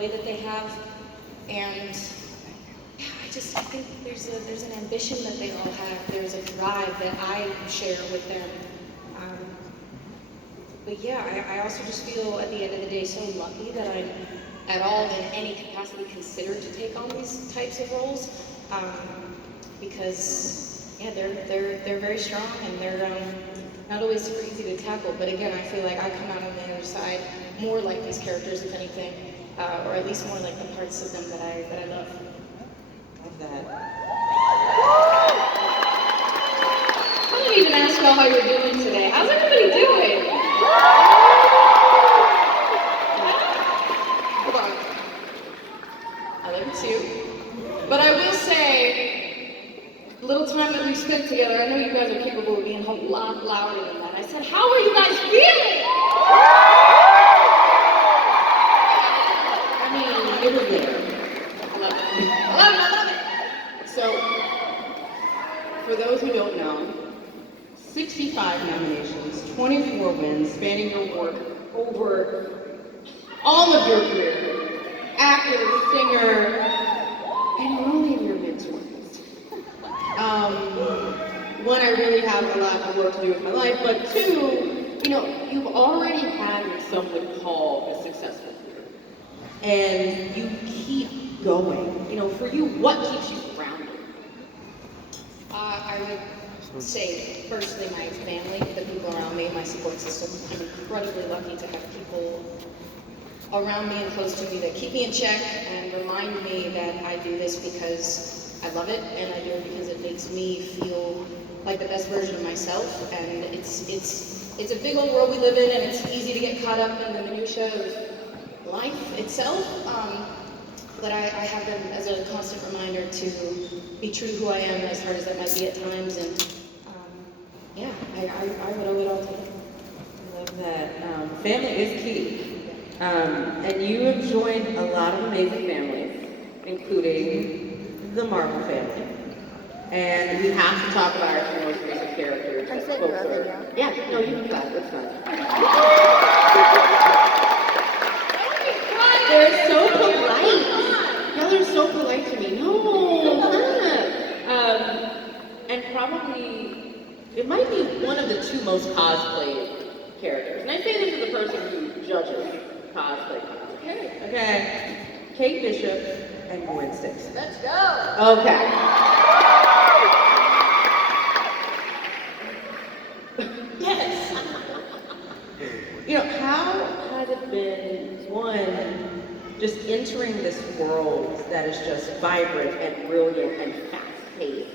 way that they have. And yeah, I think there's an ambition that they all have. There's a drive that I share with them. But yeah, I also just feel at the end of the day so lucky that I'm at all in any capacity considered to take on these types of roles, because yeah, they're very strong and they're not always super easy to tackle. But again, I feel like I come out on the other side more like these characters, if anything, or at least more like the parts of them that I love. Love that. I didn't even ask y'all how you're doing today. How's everybody doing? Hold on. I love you too. But I will say, the little time that we spent together, I know you guys are capable of being a whole lot louder than that. I said, how are you guys feeling? I mean, it was there. I love it. I love it, I love it. So, for those who don't know, 65 nominations, 24 wins, spanning your work over all of your career. Actor, singer, and you're only in your mid-20s. One, I really have a lot of work to do with my life, but two, you've already had what some would call a successful career. And you keep going. For you, what keeps you grounded? I would say, firstly, my family, the people around me, my support system. I'm incredibly lucky to have people around me and close to me that keep me in check and remind me that I do this because I love it, and I do it because it makes me feel like the best version of myself. And it's a big old world we live in, and it's easy to get caught up in the minutiae of life itself. But I have them as a constant reminder to be true to who I am, as hard as that might be at times. And yeah, I would owe it all to them. I love that. Family is key. And you have joined a lot of amazing families, including the Marvel family. And we have to talk about our two most recent characters. Yeah, no, you can do that. It's fine. They're so polite. Y'all are so polite to me. No, and probably, it might be one of the two most cosplayed characters. And I say this as a person who judges cosplay. Okay. Kate Bishop and Gwen Stacy. Let's go! Okay. Yes! How has it been, one, just entering this world that is just vibrant and brilliant and fast-paced,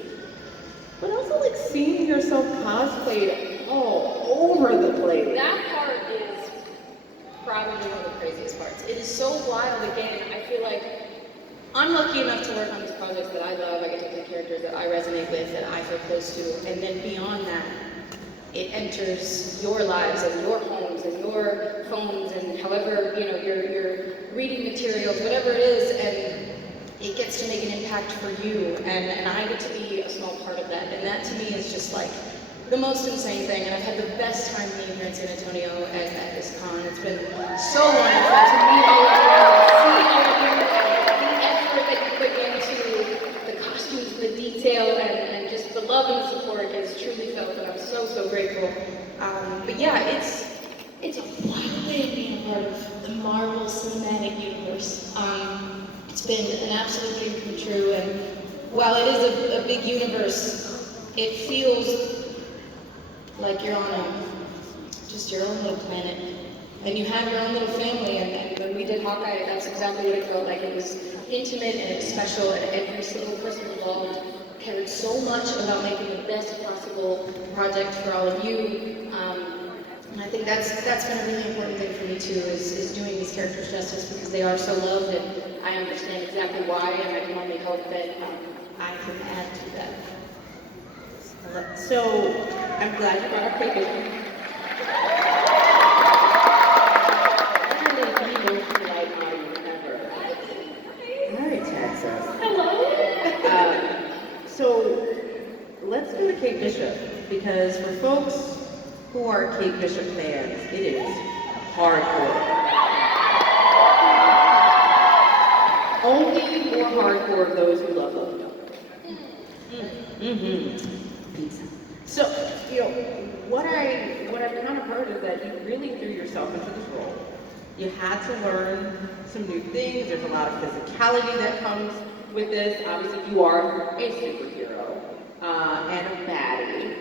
but also like seeing yourself cosplayed all over the place? That part is probably one of the craziest parts. It is so wild. Again, I feel like I'm lucky enough to work on these projects that I love. I get to play characters that I resonate with, that I feel close to, and then beyond that, it enters your lives and your homes and your phones and however, your reading materials, whatever it is, and it gets to make an impact for you, and I get to be a small part of that, and that to me is just like the most insane thing. And I've had the best time being here in San Antonio at this con. It's been so wonderful to meet all of you, see all of you, the effort that you put into the costumes, the detail, and just the love and the support is truly felt, and I'm so grateful. But yeah, it's a wild way of being a part of the Marvel Cinematic Universe. It's been an absolute dream come true, and while it is a big universe, it feels like you're on just your own little planet, and you have your own little family. And when we did Hawkeye, that's exactly what it felt like. It was intimate and it's special, and every single person involved cared so much about making the best possible project for all of you. And I think that's been a really important thing for me too, is doing these characters justice, because they are so loved, and I understand exactly why, and I can only hope that I can add to that. So, I'm glad you brought up Kate Bishop. Literally the most polite audience ever. Hi, Texas. Hello. So, let's go to Kate Bishop, because for folks who are Kate Bishop fans, it is hardcore. hardcore of those who love Lovey Pizza. So, what I've kind of heard is that you really threw yourself into this role. You had to learn some new things. There's a lot of physicality that comes with this. Obviously, you are a superhero and a baddie.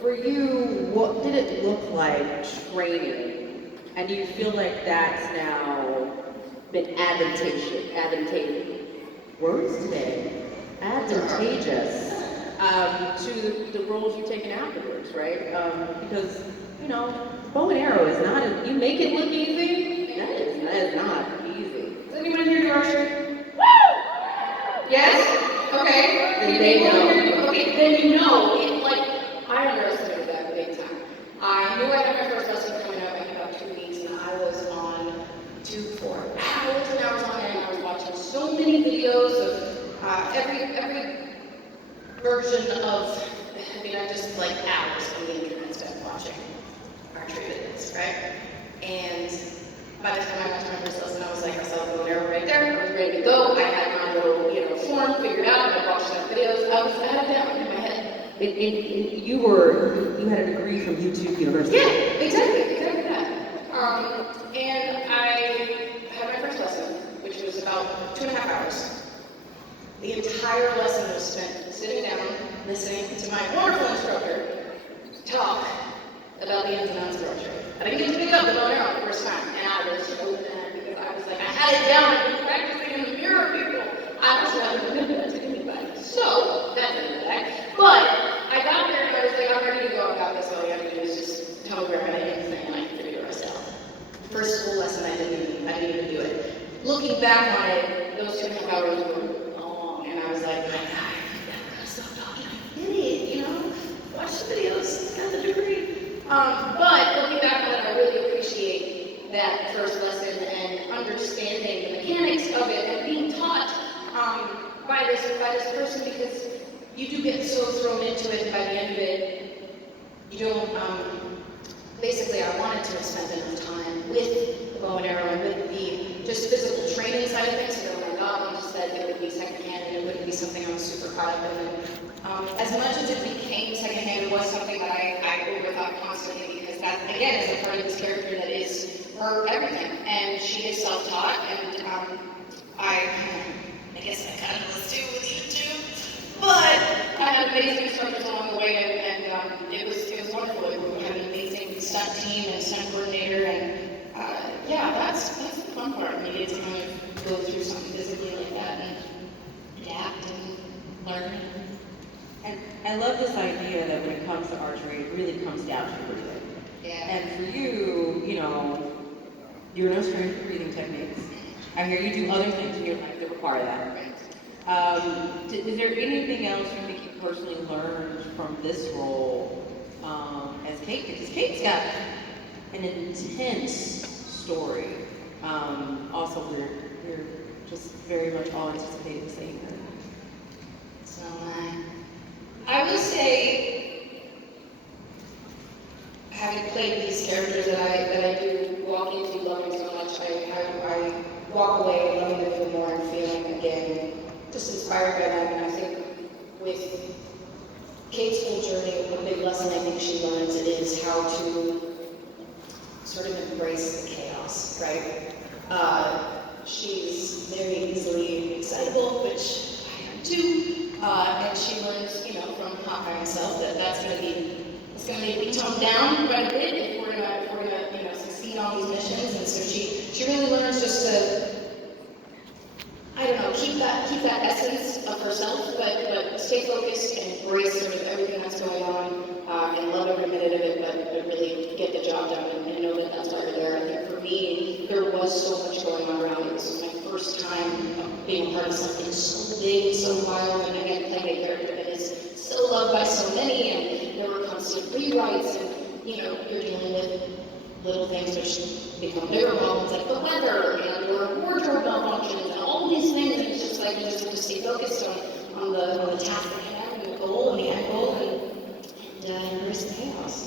For you, what did it look like training? And do you feel like that's now been advantageous? Words today. Advantageous to the roles you've taken afterwards, right? Because bow and arrow is not. You make it look easy. That is not easy. Does anyone here do archery? Woo! Yes? Okay. Then they know. Okay, then you know. I underestimated that big time. I knew I had my first lesson coming up in about 2 weeks, and I was on tube for hours and hours on end. I was watching so many videos of every version of, I just like hours on the internet spent watching archery videos, right? And by the time I got to my first lesson, I was like, I saw the bow and arrow right there. I was ready to go. I had my little, form figured out. I watched enough videos. I had it down in my head. You had a degree from YouTube University. Yeah, exactly that. And I had my first lesson, which was about 2.5 hours. The entire lesson was spent sitting down, listening to my wonderful instructor talk about the ins and outs of archery. I didn't get to pick up the bow and arrow the first time, and I was so mad because I was like, I had it down, I've been practicing in the mirror, people. I was not going to do that to anybody. So, that's in the back. But I got there and I was like, I'm ready to go. I got this. All you have to do is just tell me where I'm at anything and I can figure the rest out. First school lesson, I didn't even do it. Looking back on it, those 2.5 hours were long, and I was like, my God, I gotta stop talking. I'm an idiot, watch the videos, got the degree. But looking back on it, I really appreciate that first lesson and understanding the mechanics of it and being taught by this person, because you do get so thrown into it, and by the end of it, you don't, basically I wanted to have spent enough time with the bow and arrow and with the just physical training side of things, so that when I got onto set, it would be secondhand and it wouldn't be something I was super proud of. As much as it became secondhand, it was something that I overthought constantly, because that, again, is a part of this character that is her everything, and she is self-taught, and I guess I kind of was too with YouTube, but I had amazing instructors along the way, and it was wonderful. We had an amazing stunt team and stunt coordinator, and that's the fun part. You get to kind of go through something physically like that and adapt and learn. And I love this idea that when it comes to archery, it really comes down to breathing. Yeah. And for you, you're no stranger to breathing techniques. I hear you do other things in your life that require that. Is there anything else you think you personally learned from this role as Kate? Because Kate's got an intense story. Also, we're just very much all anticipating seeing her. So I would say, having played these characters that I do walk into loving so much, I walk away loving them even more and feeling again just inspired by them. And I think with Kate's whole journey, the big lesson I think she learns is how to sort of embrace the chaos, right? She's very easily excitable, which I am too, and she learns, from Hawkeye himself that it's going to be toned down quite a bit if we're gonna succeed on these missions. And so she really learns just to, keep that essence of herself, but stay focused and embrace sort of everything that's going on, and love every minute of it, but really get the job done and know that that's why you're there. I think for me, there was so much going on around me. This was my first time being a part of something so big and so wild, and again, playing a character that is so loved by so many, and there were constant rewrites, and you're dealing with little things which become bigger problems, like the weather and your wardrobe malfunctions and all these things, and it's just like you just have to stay focused on the task at hand and the goal and the end goal, and embrace the chaos.